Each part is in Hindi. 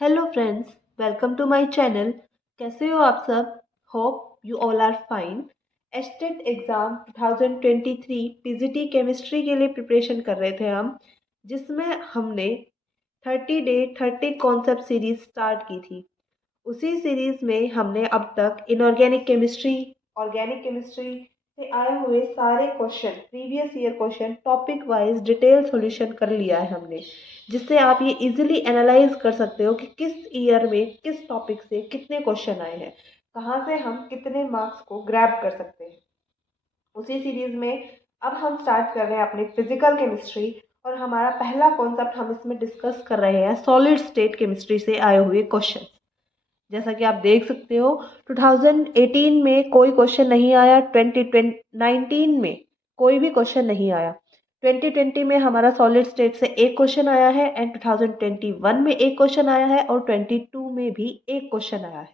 Hello friends, welcome to my channel. कैसे हो आप सब? Hope you all are fine. State exam 2023 PGT chemistry के लिए प्रिपरेशन कर रहे थे हम, जिसमें हमने 30 डे 30 कॉन्सेप्ट सीरीज स्टार्ट की थी। उसी सीरीज में हमने अब तक इनऑर्गेनिक केमिस्ट्री, ऑर्गेनिक केमिस्ट्री से आए हुए सारे question, previous year question topic wise detail solution कर लिया है हमने, जिससे आप ये इजीली एनालाइज कर सकते हो कि किस ईयर में किस टॉपिक से कितने क्वेश्चन आए हैं, कहाँ से हम कितने मार्क्स को ग्रैब कर सकते हैं। उसी सीरीज में अब हम स्टार्ट कर रहे हैं अपनी फिजिकल केमिस्ट्री, और हमारा पहला कॉन्सेप्ट हम इसमें डिस्कस कर रहे हैं सॉलिड स्टेट केमिस्ट्री से आए हुए क्वेश्चन। जैसा कि आप देख सकते हो, 2018 में कोई क्वेश्चन नहीं आया, 2019 में कोई भी क्वेश्चन नहीं आया, 2020 में हमारा सॉलिड स्टेट से एक क्वेश्चन आया है, एंड 2021 में एक क्वेश्चन आया है, और 22 में भी एक क्वेश्चन आया है।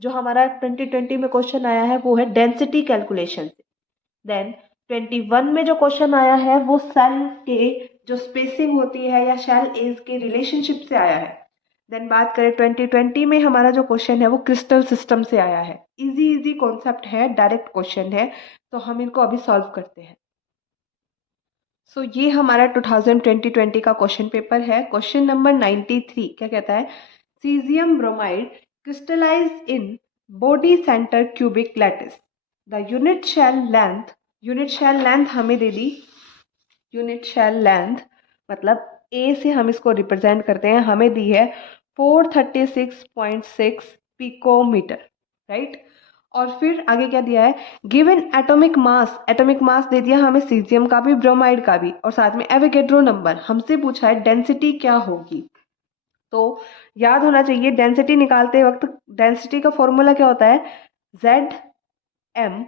जो हमारा 2020 में क्वेश्चन आया है वो है डेंसिटी कैलकुलेशन से। देन 21 में जो क्वेश्चन आया है वो सेल के जो स्पेसिंग होती है या शेल एज के रिलेशनशिप से आया है। देन बात करें 2020 में हमारा जो क्वेश्चन है वो क्रिस्टल सिस्टम से आया है। इजी इजी कॉन्सेप्ट है, डायरेक्ट क्वेश्चन है, तो हम इनको अभी सॉल्व करते हैं। ये हमारा 2020 का क्वेश्चन पेपर है। क्वेश्चन नंबर 93 क्या कहता है? Caesium bromide crystallise in body centre cubic lattice. The unit cell length हमें दे दी। यूनिट शेल लेंथ मतलब ए से हम इसको रिप्रेजेंट करते हैं, हमें दी है 436.6 पिकोमीटर, राइट। और फिर आगे क्या दिया है? गिवन एटॉमिक मास दे दिया हमें सीजियम का भी, ब्रोमाइड का भी, और साथ में एवोगैड्रो नंबर। हमसे पूछा है डेंसिटी क्या होगी। तो याद होना चाहिए, डेंसिटी निकालते वक्त डेंसिटी का फॉर्मूला क्या होता है? Z M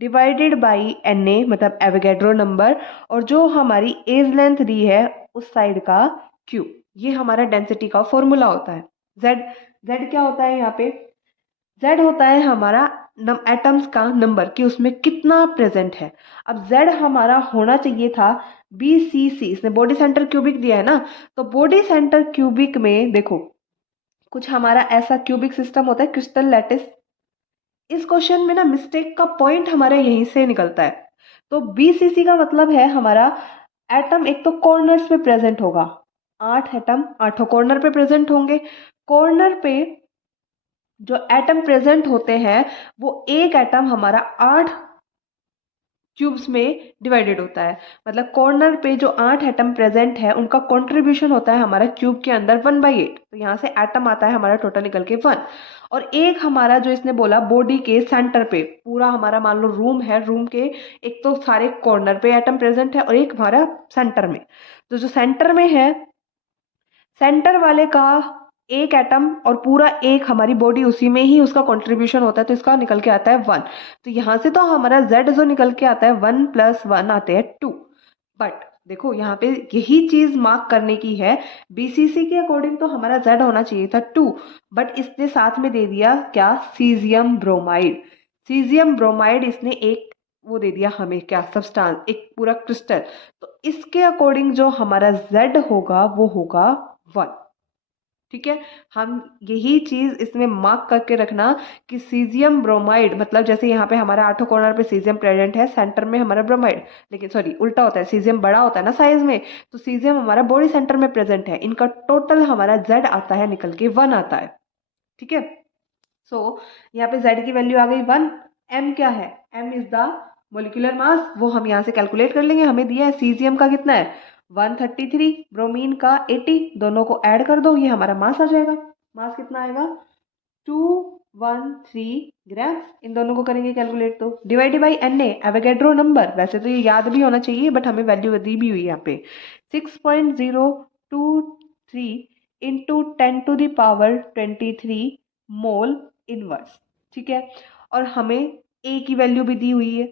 divided by N A, मतलब एवोगैड्रो नंबर, और जो हमारी एज लेंथ दी है उस साइड का क्यू। ये हमारा डेंसिटी का फॉर्मूला होता है। जेड जेड क्या होता है यहाँ पे? जेड होता है हमारा एटम्स का नंबर, कि उसमें कितना प्रेजेंट है। अब जेड हमारा होना चाहिए था BCC, इसने बॉडी सेंटर क्यूबिक दिया है ना, तो बॉडी सेंटर क्यूबिक में देखो कुछ हमारा ऐसा क्यूबिक सिस्टम होता है, क्रिस्टल लैटिस। इस क्वेश्चन में ना मिस्टेक का पॉइंट हमारे यहीं से निकलता है। तो BCC का मतलब है हमारा एटम एक तो कॉर्नर्स पे प्रेजेंट होगा, 8 एटम 8 कॉर्नर पे प्रेजेंट होंगे। कॉर्नर पे जो एटम प्रेजेंट होते हैं वो एक एटम हमारा 8 क्यूब्स में डिवाइडेड होता है। मतलब कॉर्नर पे जो 8 एटम प्रेजेंट है उनका कंट्रीब्यूशन होता है हमारा क्यूब के अंदर 1/8। तो यहाँ से एटम आता है हमारा टोटल निकल के 1। और एक हमारा जो इसने बोला बॉडी के सेंटर पे, पूरा हमारा मान लो रूम है, रूम के एक तो सारे कॉर्नर पे एटम प्रेजेंट है और एक हमारा सेंटर में। तो जो सेंटर में है, सेंटर वाले का एक एटम और पूरा एक हमारी बॉडी, उसी में ही उसका कंट्रीब्यूशन होता है, तो इसका निकल के आता है 1। तो यहाँ से तो हमारा Z जो निकल के आता है 1 + 1 आते हैं 2। बट देखो यहाँ पे यही चीज मार्क करने की है, BCC के अकॉर्डिंग तो हमारा Z होना चाहिए था 2, बट इसने साथ में दे दिया क्या? Caesium bromide. सीजियम ब्रोमाइड इसने एक वो दे दिया हमें, क्या? सब्सटेंस, एक पूरा क्रिस्टल। तो इसके अकॉर्डिंग जो हमारा Z होगा वो होगा 1। ठीक है, हम यही चीज इसमें मार्क करके रखना कि सीजियम ब्रोमाइड, मतलब जैसे यहाँ पे हमारा 8 कॉर्नर पे सीजियम प्रेजेंट है, सेंटर में हमारा ब्रोमाइड, लेकिन सॉरी उल्टा होता है, सीजियम बड़ा होता है ना साइज में, तो सीजियम हमारा बॉडी सेंटर में प्रेजेंट है। इनका टोटल हमारा जेड आता है निकल के 1 आता है। ठीक है, यहाँ पे जेड की वैल्यू आ गई 1। एम क्या है? M is the molecular mass, वो हम यहाँ से कैलकुलेट कर लेंगे। हमें दिया है सीजियम का कितना है? 133, ब्रोमीन का 80, दोनों को ऐड कर दो, ये हमारा मास आ जाएगा। मास कितना आएगा? 213 ग्राम। इन दोनों को करेंगे कैलकुलेट, तो divided by N A, Avogadro number. वैसे तो ये याद भी होना चाहिए, बट हमें वैल्यू दी भी हुई है यहाँ पे 6.023 इंटू 10⁻23 मोल इनवर्स। ठीक है, और हमें ए की वैल्यू भी दी हुई है,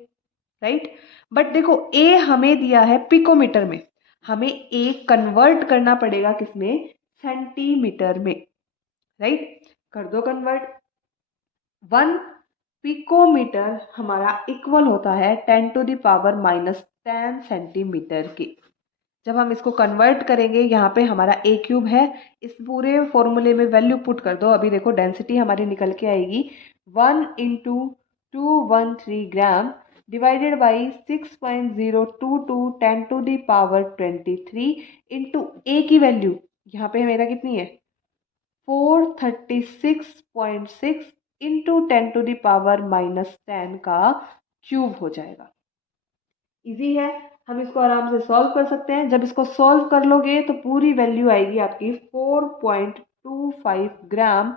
राइट। बट देखो ए हमें दिया है पिकोमीटर में, हमें ए कन्वर्ट करना पड़ेगा किसमें? सेंटीमीटर में, राइट। कर दो कन्वर्ट। 1 पिकोमीटर हमारा इक्वल होता है 10⁻⁻10 सेंटीमीटर के। जब हम इसको कन्वर्ट करेंगे, यहाँ पे हमारा a क्यूब है, इस पूरे फॉर्मूले में वैल्यू पुट कर दो। अभी देखो डेंसिटी हमारी निकल के आएगी 1 into 213 gram divided by 6.022 10 to the power 23 into A की वैल्यू यहाँ पे मेरा कितनी है 436.6 इंटू 10 टू दी पावर -10 का क्यूब हो जाएगा। इजी है, हम इसको आराम से सॉल्व कर सकते हैं। जब इसको सॉल्व कर लोगे तो पूरी वैल्यू आएगी आपकी 4.25 ग्राम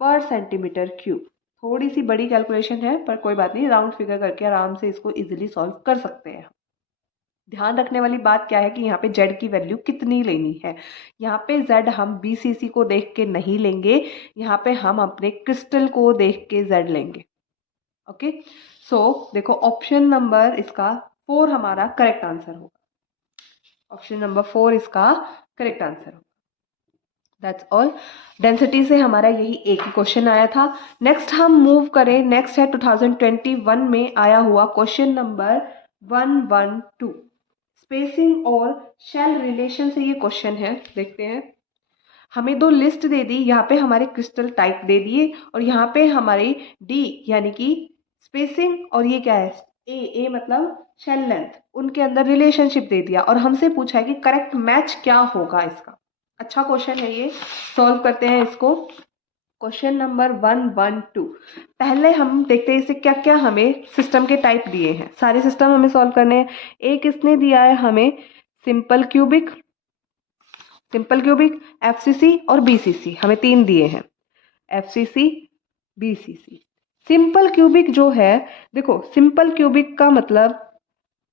पर सेंटीमीटर क्यूब। थोड़ी सी बड़ी कैलकुलेशन है पर कोई बात नहीं, राउंड फिगर करके आराम से इसको इजीली सॉल्व कर सकते हैं। ध्यान रखने वाली बात क्या है कि यहाँ पे z की वैल्यू कितनी लेनी है। यहाँ पे z हम BCC को देख के नहीं लेंगे, यहाँ पे हम अपने क्रिस्टल को देख के z लेंगे। ओके, सो देखो ऑप्शन नंबर इसका 4 हमारा करेक्ट आंसर होगा। ऑप्शन नंबर 4 इसका करेक्ट आंसर होगा। That's all. डेंसिटी से हमारा यही एक ही क्वेश्चन आया था। नेक्स्ट हम मूव करें, नेक्स्ट है 2021 में आया हुआ क्वेश्चन नंबर 112। स्पेसिंग और शेल रिलेशन से ये क्वेश्चन है, देखते हैं। हमें दो लिस्ट दे दी, यहाँ पे हमारे क्रिस्टल टाइप दे दिए और यहाँ पे हमारी डी यानी कि स्पेसिंग और ये क्या है ए मतलब शेल लेंथ, उनके अंदर रिलेशनशिप दे दिया और हमसे पूछा है कि करेक्ट मैच क्या होगा इसका। अच्छा क्वेश्चन है ये, सॉल्व करते हैं इसको। Question number 112। पहले हम देखते हैं इसे क्या क्या हमें सिस्टम के टाइप दिए हैं। सारे सिस्टम हमें सॉल्व करने हैं। एक इसने दिया है हमें सिंपल क्यूबिक, FCC और BCC, हमें 3 दिए हैं, FCC BCC। सिंपल क्यूबिक जो है, देखो सिंपल क्यूबिक का मतलब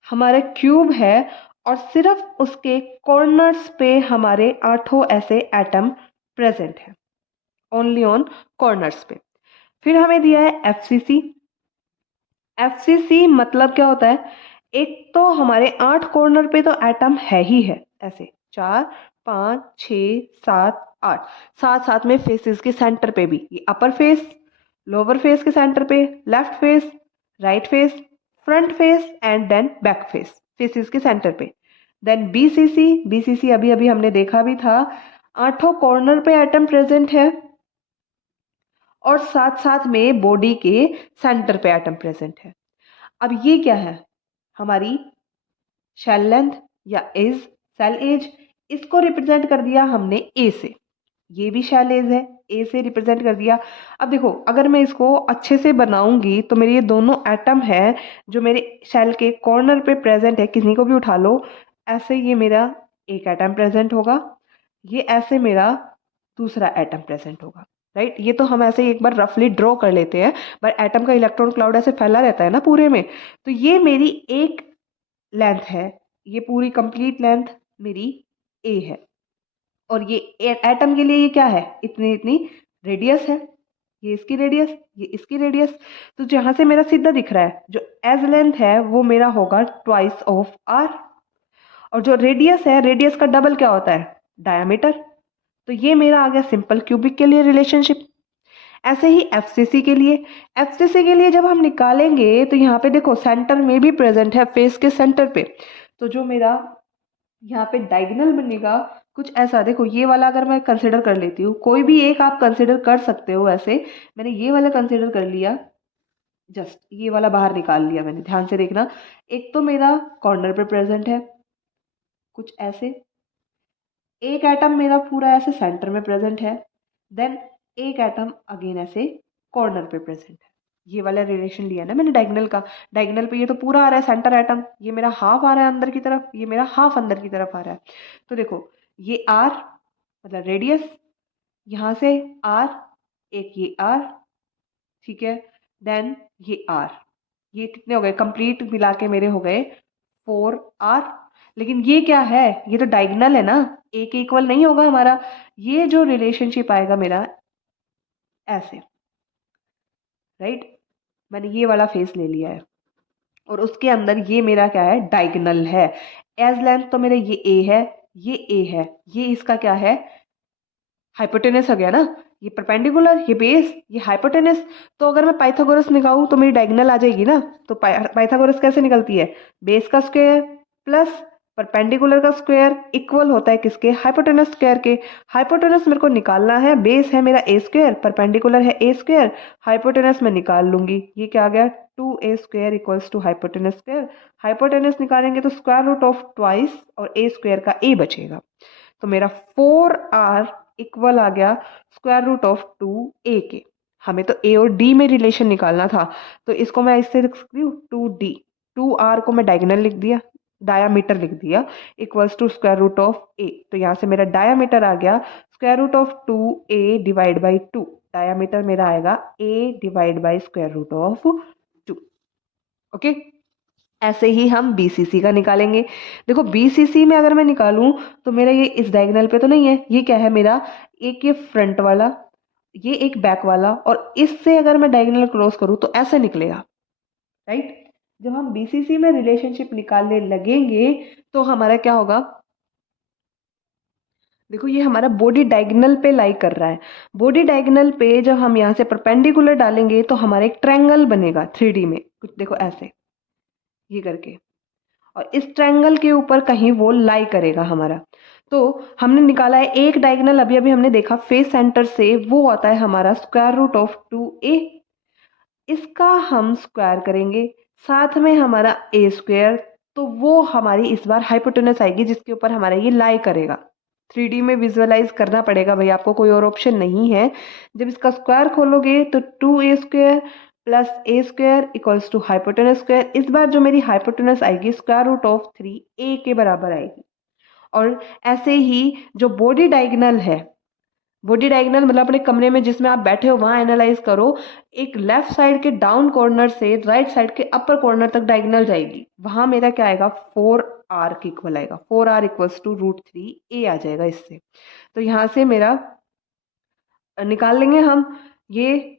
हमारा क्यूब है और सिर्फ उसके कॉर्नर्स पे हमारे 8 ऐसे एटम प्रेजेंट है, ओनली ऑन कॉर्नर्स पे। फिर हमें दिया है FCC मतलब क्या होता है, एक तो हमारे 8 कॉर्नर पे तो एटम है ही है, ऐसे 4 5 6 7 8, साथ में फेसेस के सेंटर पे भी, ये अपर फेस, लोअर फेस के सेंटर पे, left face, right face, front face and then back face, faces के सेंटर पे। देन BCC अभी अभी हमने देखा भी था, 8 कॉर्नर पे एटम प्रेजेंट है और साथ में बॉडी के सेंटर पे एटम प्रेजेंट है। अब ये क्या है, हमारी शेल लेंथ या एज, सेल एज, इसको रिप्रेजेंट कर दिया हमने ए से, ये भी शेल एज है, ए से रिप्रेजेंट कर दिया। अब देखो अगर मैं इसको अच्छे से बनाऊंगी तो मेरे ये दोनों एटम है जो मेरे शेल के कॉर्नर पे प्रेजेंट है, किसी को भी उठा लो, ऐसे ये मेरा एक एटम प्रेजेंट होगा, ये ऐसे मेरा दूसरा एटम प्रेजेंट होगा, राइट। ये तो हम ऐसे एक बार रफली ड्रॉ कर लेते हैं, बट एटम का इलेक्ट्रॉन क्लाउड ऐसे फैला रहता है ना पूरे में, तो ये मेरी एक लेंथ है, ये पूरी कंप्लीट लेंथ मेरी ए है और ये एटम के लिए ये क्या है, इतनी इतनी रेडियस है, ये इसकी रेडियस, ये इसकी रेडियस। तो जहां से मेरा सीधा दिख रहा है जो एज लेंथ है वो मेरा होगा ट्वाइस ऑफ आर, और जो रेडियस है, रेडियस का डबल क्या होता है, डायमीटर। तो ये मेरा आ गया सिंपल क्यूबिक के लिए रिलेशनशिप। ऐसे ही FCC के लिए जब हम निकालेंगे तो यहाँ पे देखो सेंटर में भी प्रेजेंट है, फेस के सेंटर पे, तो जो मेरा यहाँ पे डायगोनल बनेगा कुछ ऐसा, देखो ये वाला अगर मैं कंसिडर कर लेती हूँ, कोई भी एक आप कंसिडर कर सकते हो, ऐसे मैंने ये वाला कंसिडर कर लिया, जस्ट ये वाला बाहर निकाल लिया मैंने, ध्यान से देखना। एक तो मेरा कॉर्नर पे प्रेजेंट है कुछ ऐसे, एक एटम मेरा पूरा ऐसे सेंटर में प्रेजेंट है, देन एक एटम अगेन ऐसे कॉर्नर पे प्रेजेंट है। ये वाला रिलेशन लिया ना मैंने डायगोनल का, डायगोनल पे ये तो पूरा आ रहा है सेंटर एटम, ये मेरा हाफ आ रहा है अंदर की तरफ, ये मेरा हाफ अंदर की तरफ आ रहा है। तो देखो ये आर मतलब रेडियस, यहाँ से आर, एक ये आर, ठीक है, देन ये आर, ये कितने हो गए कंप्लीट मिला के मेरे हो गए 4R। लेकिन ये क्या है, ये तो डायगोनल है ना, एक इक्वल नहीं होगा हमारा, ये जो रिलेशनशिप आएगा मेरा ऐसे, राइट। मैंने ये वाला फेस ले लिया है और उसके अंदर ये मेरा क्या है, डायगोनल है। एज लेंथ तो मेरा ये ए है, ये ए है, ये इसका क्या है, हाइपोटेनस हो गया ना, ये परपेंडिकुलर, ये बेस, ये हाइपोटेनस। तो अगर मैं पाइथागोरस निकालूं तो मेरी डायगोनल आ जाएगी ना। तो पाइथागोरस कैसे निकलती है, बेस का स्क्वायर प्लस परपेंडिकुलर का स्क्वायर इक्वल होता है किसके, हाइपोटेनस स्क्वायर के। हाइपोटेनस मेरे को निकालना है, बेस है मेरा ए स्क्वायर, परपेंडिकुलर है ए स्क्वायर, हाइपोटेनस मैं निकाल लूंगी। ये क्या आ गया, 2a square equals to hypotenuse square. Hypotenuse निकालेंगे तो स्क्वायर रूट ऑफ ट्वाइस और ए स्क्वायर का ए बचेगा। तो मेरा 4r इक्वल आ गया स्क्वायर रूट ऑफ 2a के। हमें तो a और d में रिलेशन निकालना था, तो इसको मैं इससे लिख सकती हूँ 2d। 2r को मैं डायगोनल लिख दिया, डायामीटर लिख दिया, equals to square root of a। तो यहाँ से मेरा डायामीटर आ गया square root of 2a divide by 2। Diameter मेरा आएगा a divide by square root of 2। Okay, ऐसे ही हम बीसीसी का निकालेंगे। देखो बीसीसी में अगर मैं निकालूं तो मेरा ये इस डायगोनल पे तो नहीं है, ये क्या है मेरा, एक ये फ्रंट वाला, ये एक बैक वाला, और इससे अगर मैं डायगोनल क्रॉस करूं तो ऐसे निकलेगा, राइट। जब हम बीसीसी में रिलेशनशिप निकालने लगेंगे तो हमारा क्या होगा, देखो ये हमारा बॉडी डायगोनल पे लाई कर रहा है। बॉडी डायगोनल पे जब हम यहाँ से परपेंडिकुलर डालेंगे तो हमारा एक ट्रायंगल बनेगा 3D में, कुछ देखो ऐसे, ये करके, और इस ट्रायंगल के ऊपर कहीं वो लाई करेगा हमारा। तो हमने निकाला है एक डायगोनल, अभी अभी हमने देखा फेस सेंटर से, वो आता है हमारा स्क्वायर रूट ऑफ 2a। इसका हम स्क्वायर करेंगे, साथ में हमारा a स्क्वायर, तो वो हमारी इस बार हाइपोटेनस आएगी जिसके ऊपर हमारा ये लाई करेगा। 3D में विजुअलाइज करना पड़ेगा भाई आपको, कोई और ऑप्शन नहीं है। जब इसका स्क्वायर खोलोगे तो 2a square plus a square equals to hypotenuse square. इस बार जो मेरी हाइपोटेनस आएगी स्क्वायर रूट ऑफ 3a के बराबर आएगी। और ऐसे ही जो बॉडी डायगोनल है, बॉडी डायगोनल मतलब अपने कमरे में जिसमें आप बैठे हो वहां एनालाइज करो, एक लेफ्ट साइड के डाउन कॉर्नर से राइट साइड के अपर कॉर्नर तक डायगोनल जाएगी, वहां मेरा क्या आएगा, 4r के इक्वल आएगा। 4r equals to root 3a आ जाएगा इससे। तो यहाँ से मेरा निकाल लेंगे हम ये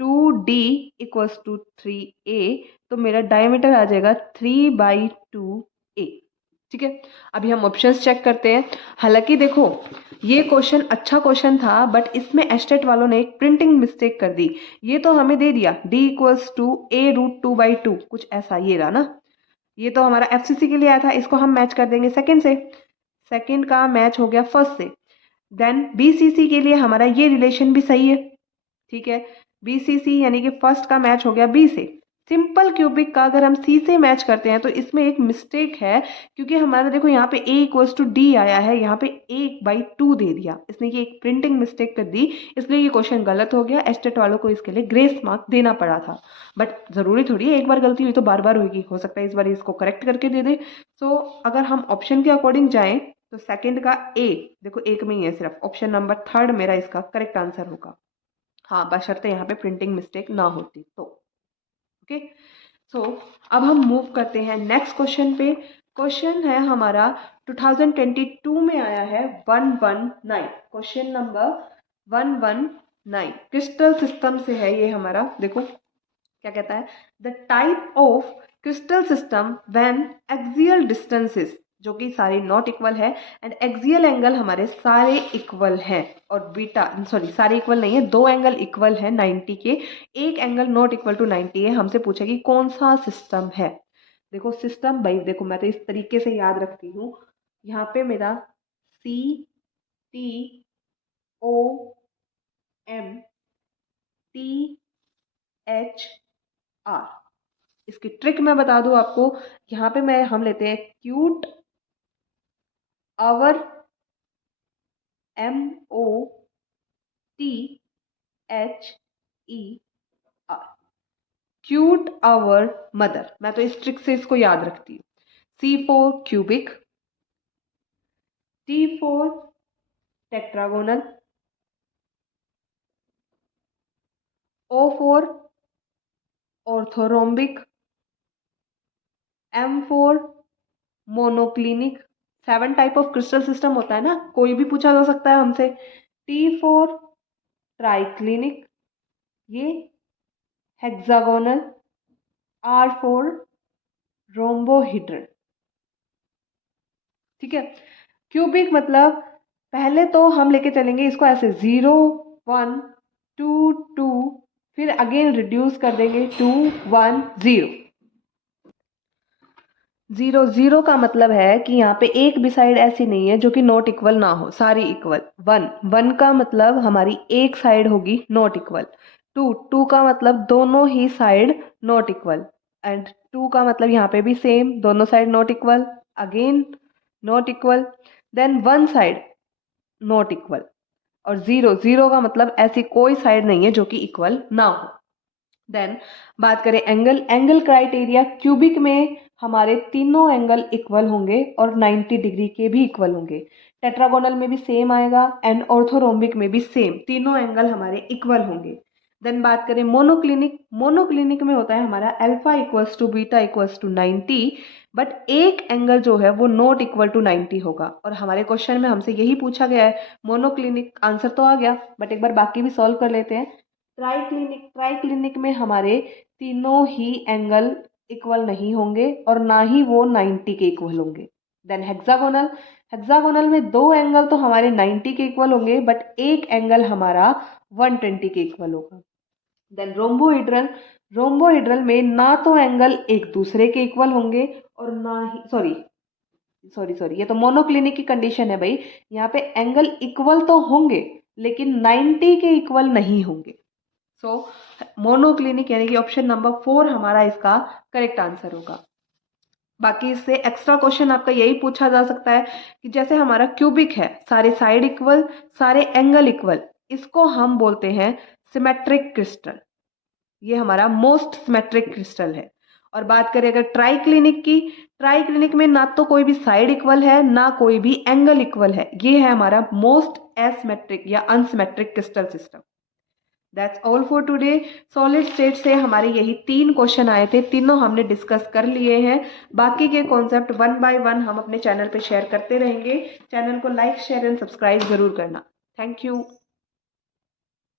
2d इक्वल्स टू 3a, तो मेरा डायमीटर आ जाएगा 3/2a। ठीक है, अभी हम ऑप्शंस चेक करते हैं। हालांकि देखो ये क्वेश्चन अच्छा क्वेश्चन था, बट इसमें एस्टेट वालों ने एक प्रिंटिंग मिस्टेक कर दी। ये तो हमें दे दिया d equals to a root 2/2, कुछ ऐसा ये रहा ना। ये तो हमारा एफसीसी के लिए आया था, इसको हम मैच कर देंगे सेकंड से, सेकंड का मैच हो गया फर्स्ट से। देन बीसीसी के लिए हमारा ये रिलेशन भी सही है, ठीक है। बीसीसी यानी कि फर्स्ट का मैच हो गया बी से। सिंपल क्यूबिक का अगर हम सी से मैच करते हैं तो इसमें एक मिस्टेक है, क्योंकि हमारा देखो यहाँ पे a इक्वल्स टू डी आया है, यहाँ पे a/2 दे दिया इसने, ये एक प्रिंटिंग मिस्टेक कर दी, इसलिए ये क्वेश्चन गलत हो गया। एस्टेट वालों को इसके लिए ग्रेस मार्क देना पड़ा था, बट जरूरी थोड़ी है एक बार गलती हुई तो बार बार होगी, हो सकता है इस बार इसको करेक्ट करके दे दे। सो अगर हम ऑप्शन के अकॉर्डिंग जाएं तो सेकंड का ए, देखो एक में ही है सिर्फ, ऑप्शन नंबर थर्ड मेरा इसका करेक्ट आंसर होगा। हाँ, बशर्ते यहाँ पे प्रिंटिंग मिस्टेक ना होती तो। ओके, सो अब हम मूव करते हैं नेक्स्ट क्वेश्चन पे। क्वेश्चन है हमारा 2022 में आया है 119, क्वेश्चन नंबर 119, क्रिस्टल सिस्टम से है ये हमारा। देखो क्या कहता है, the type of crystal system when axial distances, जो कि सारे नॉट इक्वल है, एंड एक्सियल एंगल हमारे सारे इक्वल हैं, और बीटा सॉरी सारे इक्वल नहीं है, दो एंगल इक्वल है 90 के, एक एंगल नॉट इक्वल टू 90 है। हमसे पूछा कि कौन सा सिस्टम है। देखो सिस्टम भाई, देखो मैं तो इस तरीके से याद रखती हूँ, यहाँ पे मेरा CTOMTHR, इसकी ट्रिक मैं बता दूं आपको। यहाँ पे हम लेते हैं cute hour, MOTHER, cute hour mother. मैं तो इस ट्रिक से इसको याद रखती हूँ। C for cubic, T for tetragonal, O for orthorhombic, M for monoclinic. 7 type of crystal system होता है ना, कोई भी पूछा जा सकता है हमसे। T फॉर ट्राइक्लिनिक, ये हेक्सागोनल, R फॉर रोम्बोहिड्रल। ठीक है, क्यूबिक मतलब पहले तो हम लेके चलेंगे इसको ऐसे 0 1 2 2, फिर अगेन रिड्यूस कर देंगे 2 1 0। जीरो जीरो का मतलब है कि यहाँ पे एक भी साइड ऐसी नहीं है जो कि नॉट इक्वल ना हो, सारी इक्वल। वन वन का मतलब हमारी एक साइड होगी नॉट इक्वल। टू टू का मतलब दोनों ही side not equal. And two का मतलब यहाँ पे भी सेम, दोनों side not equal, again not equal. Then one side not equal. और जीरो जीरो का मतलब ऐसी कोई साइड नहीं है जो कि इक्वल ना हो। देन बात करें एंगल, एंगल क्राइटेरिया, क्यूबिक में हमारे तीनों एंगल इक्वल होंगे और 90 डिग्री के भी इक्वल होंगे। टेट्रागोनल में भी सेम आएगा एंड ऑर्थोरोम्बिक में भी सेम, तीनों एंगल हमारे इक्वल होंगे। देन बात करें मोनोक्लिनिक, मोनोक्लिनिक में होता है हमारा alpha equals to beta equals to 90, but एक एंगल जो है वो नॉट इक्वल टू 90 होगा। और हमारे क्वेश्चन में हमसे यही पूछा गया है। मोनोक्लिनिक आंसर तो आ गया, बट एक बार बाकी भी सॉल्व कर लेते हैं। ट्राइक्लिनिक, ट्राइक्लिनिक में हमारे तीनों ही एंगल इक्वल नहीं होंगे और ना ही वो 90 के इक्वल होंगे। देन हेक्सागोनल, हेक्सागोनल में दो एंगल तो हमारे 90 के इक्वल होंगे बट एक एंगल हमारा 120 के इक्वल होगा। देन रोम्बोइड्रल, रोम्बोइड्रल में ना तो एंगल एक दूसरे के इक्वल होंगे और ना ही, सॉरी सॉरी सॉरी ये तो मोनोक्लिनिक की कंडीशन है भाई। यहाँ पे एंगल इक्वल तो होंगे लेकिन 90 के इक्वल नहीं होंगे। सो मोनोक्लिनिक यानी कि ऑप्शन नंबर 4 हमारा इसका करेक्ट आंसर होगा। बाकी इससे एक्स्ट्रा क्वेश्चन आपका यही पूछा जा सकता है कि जैसे हमारा क्यूबिक है, सारे साइड इक्वल, सारे एंगल इक्वल, इसको हम बोलते हैं सिमेट्रिक क्रिस्टल। ये हमारा मोस्ट सिमेट्रिक क्रिस्टल है। और बात करें अगर ट्राइक्लिनिक की, ट्राइक्लिनिक में ना तो कोई भी साइड इक्वल है ना कोई भी एंगल इक्वल है, ये है हमारा मोस्ट एसिमेट्रिक या unsymmetric crystal system. That's all for today. Solid state से हमारे यही 3 क्वेश्चन आए थे, तीनों हमने डिस्कस कर लिए हैं। बाकी के कॉन्सेप्ट वन बाय वन हम अपने चैनल पे शेयर करते रहेंगे। चैनल को लाइक शेयर एंड सब्सक्राइब जरूर करना। Thank you.